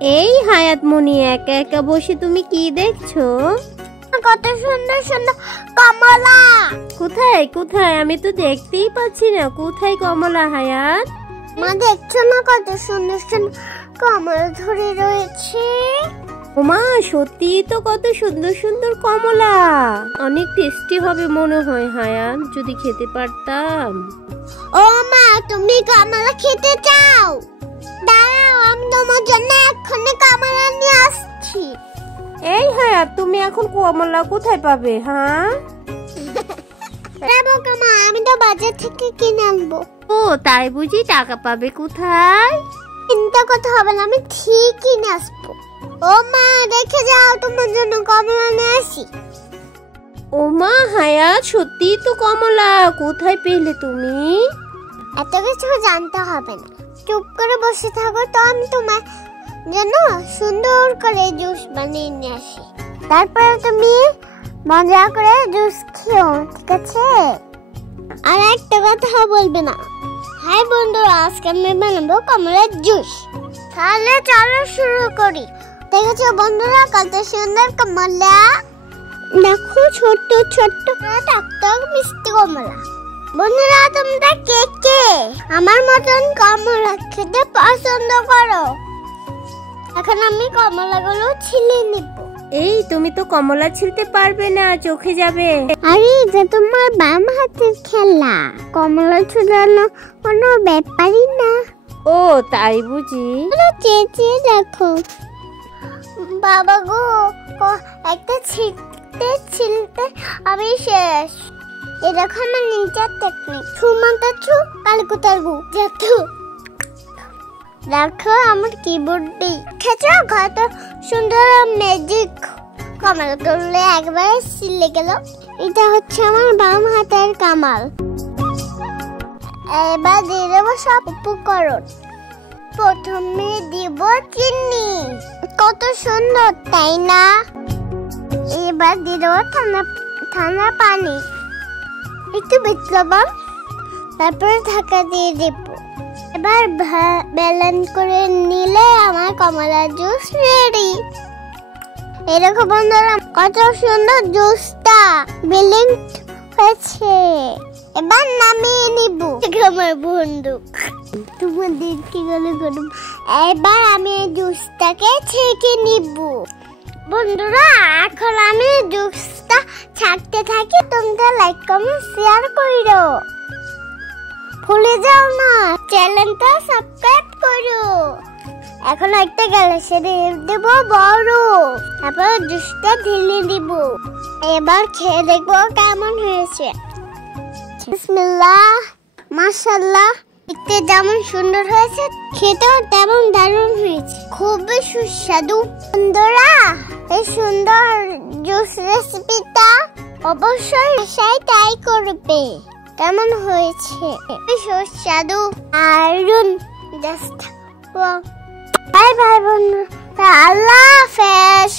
এই হায়াত মনি, একা একা বসে তুমি কি দেখছো? কত সুন্দর সুন্দর কমলা। কোথায় কোথায়? আমি তো দেখতেই পাচ্ছি না। কোথায় কমলা হায়াত? মা দেখছো না কত সুন্দর সুন্দর কমলা ধরে রয়েছে? ওমা, সত্যি তো কত সুন্দর সুন্দর কমলা। অনেক টেস্টি হবে মনে হয় হায়াত, যদি খেতে পারতাম। ও মা, তুমি কমলা খেতে চাও? দাঁড়াও, আমি তোমার জন্য এক্ষুনি কমলা নিয়ে আসছি। এই হায়াত, তুমি এখন কমলা কোথায় পাবে? হ্যাঁ মা, আমি তো বাজার থেকে কিনে আনবো। ও তাই বুঝি? টাকা পাবে কোথায়? চিন্তা করতে হবে না, আমি ঠিক কিনে আসবো। ও মা, দেখে যাও, তোমার জন্য কমলা নিয়ে আসি। ওমা হায়াত, সত্যি তো কমলা। কোথায় পেলে তুমি? এত কিছু জানতে হবে না, চুপ করে বসে থাকো তো, আমি তোমার জন্য সুন্দর করে জুস বানিয়ে নিয়ে আসি। তারপরে তুমি মজা করে জুস খেও, ঠিক আছে? আর একটা কথা বলবে না। হাই বন্ধুরা, আজকে আমি বানাবো কমলার জুস। তাহলে চলো শুরু করি। দেখেছো বন্ধুরা, কত সুন্দর কমলা। দেখো, ছোট্ট ছোট্ট টকটক মিষ্টি কমলা। বন্ধুরা, তোমরা কে কে আমার মতন কমলা খেতে পছন্দ করো? এখন আমি কমলাগুলো ছিলে নিব। এই, তুমি তো কমলা ছিলতে পারবে না, চোখে যাবে। আরে, এটা তোমার বাম হাতের খেলা। কমলা ছুলানো কোনো ব্যাপারই না। ও তাই বুঝি? চেঁচিয়ে দেখো। বাবা গো, একটা ছিলতে আমি শেষ। এই দেখো আমার নিনজার টেকনিক। ছুমাতা ছু, কালকুতার গু যেতো। দেখো আমার কিবোর্ড দেখেছো, কত সুন্দর ম্যাজিক। কমাল করলে একবারে ছিলে গেল। এটা হচ্ছে আমার বাম হাতের কামাল। এবার দিয়ে দেবো সব উপকরণ। প্রথমে দিব চিনি। কত সুন্দর, তাই না? এবার দিয়ে দেবো ঠান্ডা পানি, একটু বিট লবণ। তারপরে ঢাকা দিয়ে দেব। এবার ব্যালেন্স করে নিলে আমার কমলা জুস রেডি। এরকম বন্ধুরা, কত সুন্দর জুসটা ব্যালেন্স হয়েছে। এবার নামিয়ে নিব। আমার বন্ধু তোমাদের কি গেলে করব। এবার আমি জুসটাকে ছেঁকে নিব। বন্ধুরা, এখন আমি জুসটা ছাড়তে থাকি। তোমরা লাইক কমেন্ট শেয়ার করো। ভুলে যাও না, চ্যানেলটা সাবস্ক্রাইব করো। এখন একটা গ্লাসে দেব বড়। তারপর জুসটা ঢেলে দিব। এবার খেয়ে দেখবো কেমন হয়েছে। বিসমিল্লাহ, মাশাআল্লাহ। দেখতে যেমন সুন্দর হয়েছে, খেতেও তেমন দারুণ হয়েছে। খুবই সুস্বাদু। বন্ধুরা, এই সুন্দর জুস রেসিপিটা অবশ্যই ট্রাই করবে। কেমন হয়েছে? সুস্বাদু, দারুণ। জাস্ট বাই বাই বন্ধুরা, আল্লাহ হাফেজ।